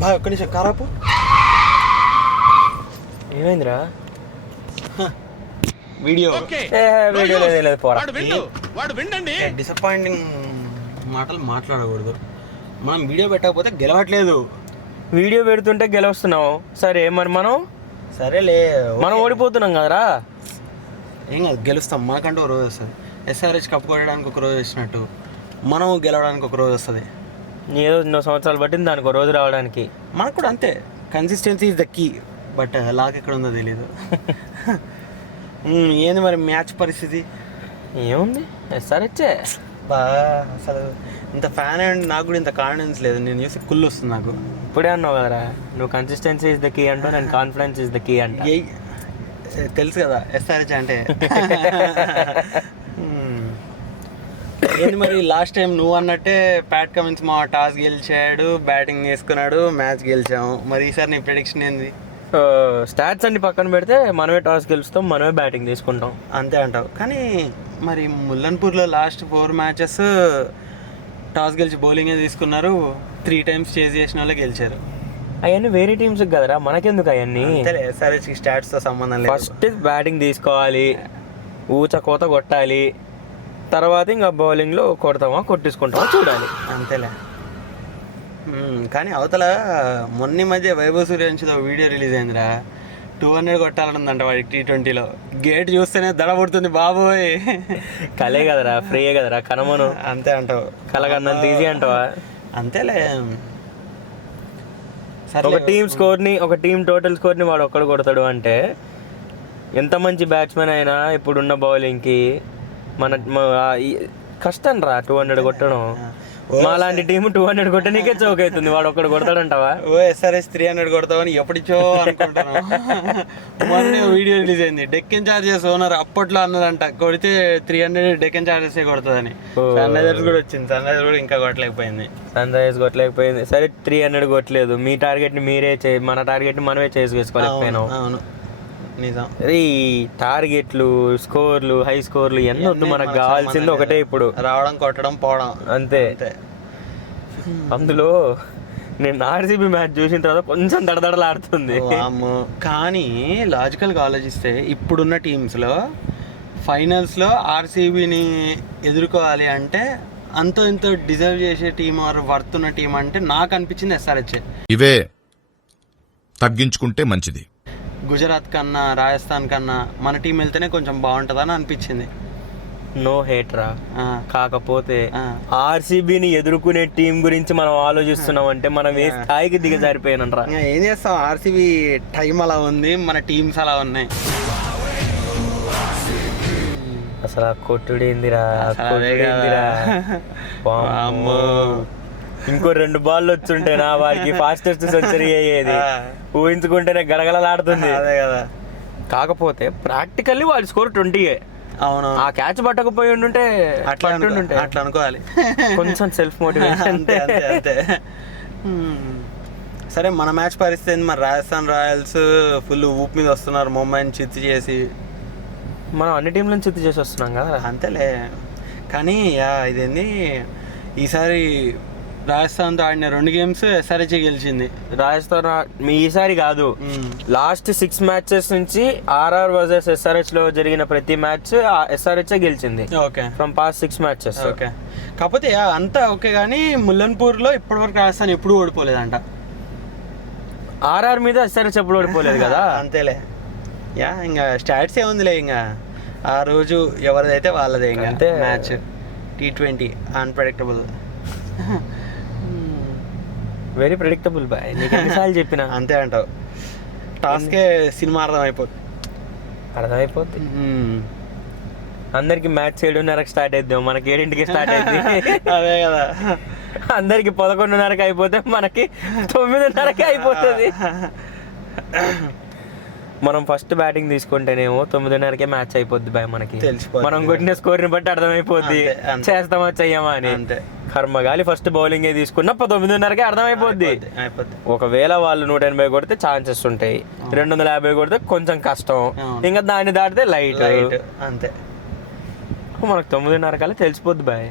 Bye ఒక్క నిమిషం కారాపు. ఏమైందిరా? వీడియో లేదు పోరా. డిసప్పాయింటింగ్ మాటలు మాట్లాడకూడదు. మనం వీడియో పెట్టకపోతే గెలవట్లేదు. వీడియో పెడుతుంటే గెలవస్తున్నావు. సరే మరి మనం సరేలే, మనం ఓడిపోతున్నాం కదరా. ఏం కాదు, గెలుస్తాం. మనకంటూ ఒక రోజు వస్తుంది. ఎస్ఆర్హెచ్ కప్ కొట్టడానికి ఒక రోజు వచ్చినట్టు మనం గెలవడానికి ఒక రోజు వస్తుంది. ఏదో 2 సంవత్సరాలు పట్టింది దానికి ఒక రోజు రావడానికి. మనకు కూడా అంతే. Consistency is the key. But luck ఎక్కడ ఉందో తెలీదు. ఏంది మరి మ్యాచ్ పరిస్థితి? ఏముంది, ఎస్ఆర్హెచ్చే. బా అసలు ఇంత ఫ్యాన్ అండ్ నాకు కూడా ఇంత కాన్ఫిడెన్స్ లేదు. నేను చూసి కుళ్ళు వస్తుంది నాకు. ఇప్పుడే అన్నావు కదరా, నువ్వు కన్సిస్టెన్సీ ఇస్ ద కీ అంటావు, నేను కాన్ఫిడెన్స్ ఇస్ ద కీ అంట. తెలుసు కదా ఎస్ఆర్హెచ్ అంటే. ఏంది మరి లాస్ట్ టైం నువ్వు అన్నట్టే ప్యాట్ కమిన్స్ మా టాస్ గెలిచాడు, బ్యాటింగ్ వేసుకున్నాడు, మ్యాచ్ గెలిచాము. మరి ఈసారి నీ ప్రెడిక్షన్ ఏంది? స్టాట్స్ అన్ని పక్కన పెడితే మనమే టాస్ గెలుస్తాం, మనమే బ్యాటింగ్ తీసుకుంటాం. అంతే అంటావు. కానీ మరి ముల్లన్పూర్లో లాస్ట్ 4 మ్యాచెస్ టాస్ గెలిచి బౌలింగే తీసుకున్నారు. 3 times చేజ్ చేసిన వాళ్ళే గెలిచారు. అవన్నీ వేరే టీమ్స్ కదరా, మనకెందుకు అవన్నీ? ఎస్ఆర్హెచ్కి స్టాట్స్తో సంబంధం లేదు. ఫస్ట్ బ్యాటింగ్ తీసుకోవాలి, కోత కొట్టాలి, తర్వాత ఇంకా బౌలింగ్లో కొడతామా కొట్టించుకుంటామా చూడాలి. అంతేలే. కానీ అవతల మొన్న మధ్య వైభవ్ సూర్యవంశితో వీడియో రిలీజ్ అయిందిరా. 200 కొట్టాలనుందంట వాడికి T20లో. గేట్ చూస్తేనే దడ పడుతుంది బాబోయ్. కలే కదరా, ఫ్రీయే కదరా, కనమను. అంతే అంటావు. కలగన్నంత ఈజీ అంటావా? అంతేలే. ఒక టీం టోటల్ స్కోర్ని వాడు ఒక్కడు కొడతాడు అంటే ఎంత మంచి బ్యాట్స్మెన్ అయినా ఇప్పుడున్న బౌలింగ్కి కష్టం రా 200 కొట్టడం. మా లాంటి టీం 200 కొట్టనీకే చౌక్ అవుతుంది, వాడు ఒక్కడు కొడతాడంటావా? ఎస్ఆర్హెచ్ 300 కొడతావని ఎప్పటిచో అనుకుంటాను. మొన్న వీడియో రిలీజ్ అయింది. డెక్కన్ చార్జెస్ ఓనర్ అప్పట్లో అన్నదంట కొడితే 300 డెక్కన్ చార్జెస్ కొడుతుందని. సన్ రైజర్స్ కూడా వచ్చింది, సన్ రైజర్స్ కూడా ఇంకా కొట్టలేకపోయింది. సరే 300 కొట్టలేదు, మీ టార్గెట్ ని మీరే మన టార్గెట్ ని మనమే చేసుకోలేకపోయినాం. అవును నిజం. ఈ టార్గెట్లు, స్కోర్లు, హై స్కోర్లు ఎన్ని వద్దు, మనకు కావాల్సింది ఒకటే ఇప్పుడు రావడం, కొట్టడం, పోవడం. అంతే. అందులో నేను ఆర్సీబీ మ్యాచ్ చూసిన తర్వాత కొంచెం దడదడలాడుతుంది. కానీ లాజికల్గా ఆలోచిస్తే ఇప్పుడున్న టీమ్స్లో ఫైనల్స్లో ఆర్సీబీని ఎదుర్కోవాలి అంటే అంతో ఇంతో డిజర్వ్ చేసే టీం ఆర్ వర్త్ ఉన్న టీం అంటే నాకు అనిపించింది ఎస్ఆర్హెచ్. ఇవే తగ్గించుకుంటే మంచిది. గుజరాత్ కన్నా, రాజస్థాన్ కన్నా మన టీం వెళ్తేనే కొంచెం బాగుంటుందని అనిపించింది. నో హేట్ రా, కాకపోతే ఆర్సీబీని ఎదుర్కొనే టీం గురించి మనం ఆలోచిస్తున్నాం అంటే మనం ఏ స్థాయికి దిగజారిపోయానంట్రా. ఏం చేస్తాం, ఆర్సీబీ టైం అలా ఉంది, మన టీమ్స్ అలా ఉన్నాయి. అసలు ఆ కొట్టుడేందిరా. ఇంకో 2 బాల్లు వచ్చుంటేనా వాడికి ఫాస్టెస్ట్ సెంచరీ అయ్యేది. ఊహించుకుంటేనే గడగడలాడుతుంది. అదే కదా. కాకపోతే ప్రాక్టికల్లీ వాడి స్కోర్ 20. అవును. ఆ క్యాచ్ పట్టకపోయి ఉంటే అట్లా అనుకోవాలి. కొంచెం సెల్ఫ్ మోటివేషన్. అంతే. సరే మన మ్యాచ్ పరిస్థితి మరి రాజస్థాన్ రాయల్స్ ఫుల్ ఊపు మీద వస్తున్నారు. ముంబైని చిత్తు చేసి, మనం అన్ని టీంలను చిత్తు చేసి వస్తున్నాం కదా. అంతేలే. కానీ ఇదేంది, ఈసారి రాజస్థాన్తో ఆడిన 2 games ఎస్ఆర్హెచ్ గెలిచింది. రాజస్థాన్ ఈసారి కాదు, లాస్ట్ 6 matches నుంచి ఆర్ఆర్ వర్సెస్ ఎస్ఆర్హెచ్ లో జరిగిన ప్రతి మ్యాచ్ ఎస్ఆర్హెచ్ గెలిచింది. Okay, from past 6 matches. Okay. కాకపోతే అంతా ఓకే, కానీ ముల్లన్పూర్లో ఇప్పటివరకు రాజస్థాన్ ఎప్పుడు ఓడిపోలేదంట. ఆర్ఆర్ మీద ఎస్ఆర్హెచ్ ఎప్పుడు ఓడిపోలేదు కదా. అంతేలే. ఇంకా స్టాట్స్ ఏముందిలే, ఇంకా ఆ రోజు ఎవరిదైతే వాళ్ళదే. ఇంకా అంతే match. T20 unpredictable. Very predictable boy, నీకు ఎన్నిసార్లు చెప్పినా. అంతే అంటావు. టాస్కే సినిమా అర్థమైపోద్ది. అందరికి మ్యాచ్ 7:30కి స్టార్ట్ అయిద్దాం, మనకి 7ంటికి స్టార్ట్ అయింది. అదే కదా. అందరికి 11:30కి అయిపోతే మనకి 9:30కి అయిపోతుంది. మనం ఫస్ట్ బ్యాటింగ్ తీసుకుంటేనేమో 9:30కే మ్యాచ్ అయిపోద్ది బాయ్. మనకి మనం కొట్టిన స్కోర్ని బట్టి అర్థమైపోద్ది చేస్తామా చెయ్యమా అని. కర్మగాలి ఫస్ట్ బౌలింగ్ తీసుకున్నా 9:30కే అర్థమైపోద్ది. ఒకవేళ వాళ్ళు 180 కొడితే ఛాన్సెస్ ఉంటాయి, 250 కొడితే కొంచెం కష్టం, ఇంకా దాన్ని దాటితే లైట్. అంతే. మనకు 9:30 కల్లా తెలిసిపోద్ది బాయ్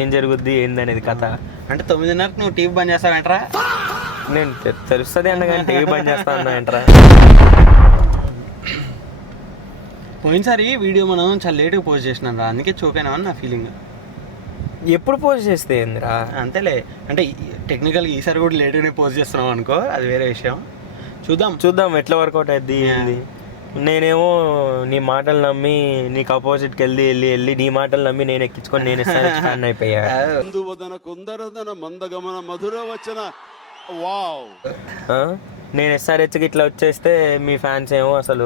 ఏం జరుగుద్ది ఏంది అనేది కథ. అంటే 9:30కి నువ్వు టీవీ బంద్ చేస్తావంటరా? నేను తెలుస్తుంది అండగా టీవీ బంద్ చేస్తా అన్నా ఏంట్రా. పోయినసారి వీడియో మనం చాలా లేట్గా పోస్ట్ చేసినాం రా, అందుకే చోకైనా అని నా ఫీలింగ్. ఎప్పుడు పోస్ట్ చేస్తే ఏందిరా? అంతేలే, అంటే టెక్నికల్గా ఈసారి కూడా లేట్గానే పోస్ట్ చేస్తున్నాం అనుకో, అది వేరే విషయం. చూద్దాం ఎట్లా వర్కౌట్ అవుద్ది ఏంది. నేనేమో నీ మాటలు నమ్మి నీకు అపోజిట్కి వెళ్ళి నీ మాటలు నమ్మి నేను ఎక్కించుకొని నేను ఫ్యాన్ అయిపోయా. నేను ఎస్ఆర్హెచ్కి ఇట్లా వచ్చేస్తే మీ ఫ్యాన్స్ ఏమో అసలు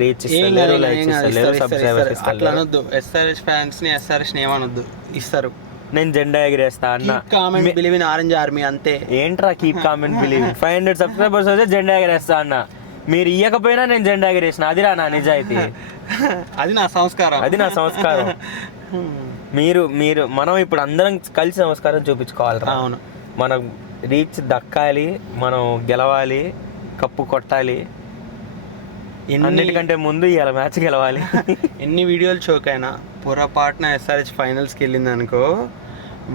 రీచ్ ఇస్తలేరు, లైక్స్ ఇస్తలేరు, సబ్స్క్రైబర్స్ ఇస్తలేరు. అట్లా అనొద్దు, ఎస్ఆర్హెచ్ ఫ్యాన్స్ ని ఎస్ఆర్హెచ్ ఏమనొద్దు, ఇస్తారు. నేను జెండా ఎగిరేస్తా అన్న. Comment believe in orange army అంతే. ఏంట్రా కీప్ కామెంట్ బిలీవ్. 500 సబ్స్క్రైబర్స్ వస్తే జెండా ఎగిరేస్తా అన్న. మీరు ఇయ్యకపోయినా నేను జెండా ఎగిరేసిన, అదిరా నా నిజాయితీ. అది నా సంస్కారం. మీరు మనం ఇప్పుడు అందరం కలిసి సంస్కారం చూపించుకోవాలి. అవును, మనం రీచ్ దక్కాలి, మనం గెలవాలి, కప్పు కొట్టాలి. అన్నిటికంటే ముందు ఇవాళ మ్యాచ్ గెలవాలి. ఎన్ని వీడియోలు చోకైనా పొరపాటున ఎస్ఆర్హెచ్ ఫైనల్స్కి వెళ్ళింది అనుకో,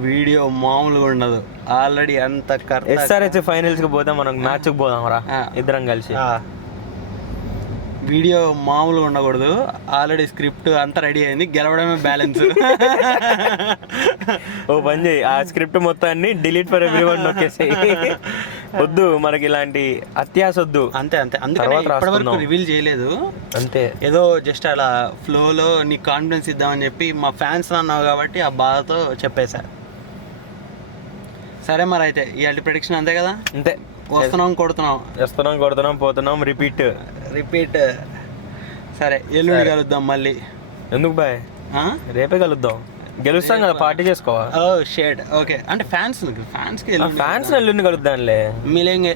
వీడియో మామూలుగా ఉండదు. ఆల్రెడీ అంత ఎస్ఆర్హెచ్ ఫైనల్స్కి పోతే మనం మ్యాచ్కి పోదాం రా ఇద్దరం కలిసి. వీడియో మామూలుగా ఉండకూడదు. ఆల్రెడీ స్క్రిప్ట్ అంతా రెడీ అయింది, గెలవడమే బ్యాలెన్స్. ఓ పని చేయి, ఆ స్క్రిప్ట్ మొత్తాన్ని డిలీట్ ఫర్ ఎవ్రీవన్ నొక్కేసి. వద్దు మనకి ఇలాంటి అత్యాస వద్దు. అంతే అందుకని ఇప్పటివరకు రివీల్ చేయలేదు. అంతే, ఏదో జస్ట్ అలా ఫ్లోలో నీకు కాన్ఫిడెన్స్ ఇద్దామని చెప్పి మా ఫ్యాన్స్ అన్నావు కాబట్టి ఆ బాధతో చెప్పేశా. సరే మరి అయితే ఇవాళ ప్రెడిక్షన్ అంతే కదా. అంతే, వస్తున్నాం కొడుతున్నాం పోతున్నాం, రిపీట్. సరే ఎల్లుండి కలుద్దాం మళ్ళీ. ఎందుకు బాయ్, రేపే కలుద్దాం. గెలుస్తాం కదా, పార్టీ చేసుకోవా. ఓ షేడ్ ఓకే, అంటే ఫ్యాన్స్ కి ఎల్లుండి కలుద్దాంలే. మిలేంగే.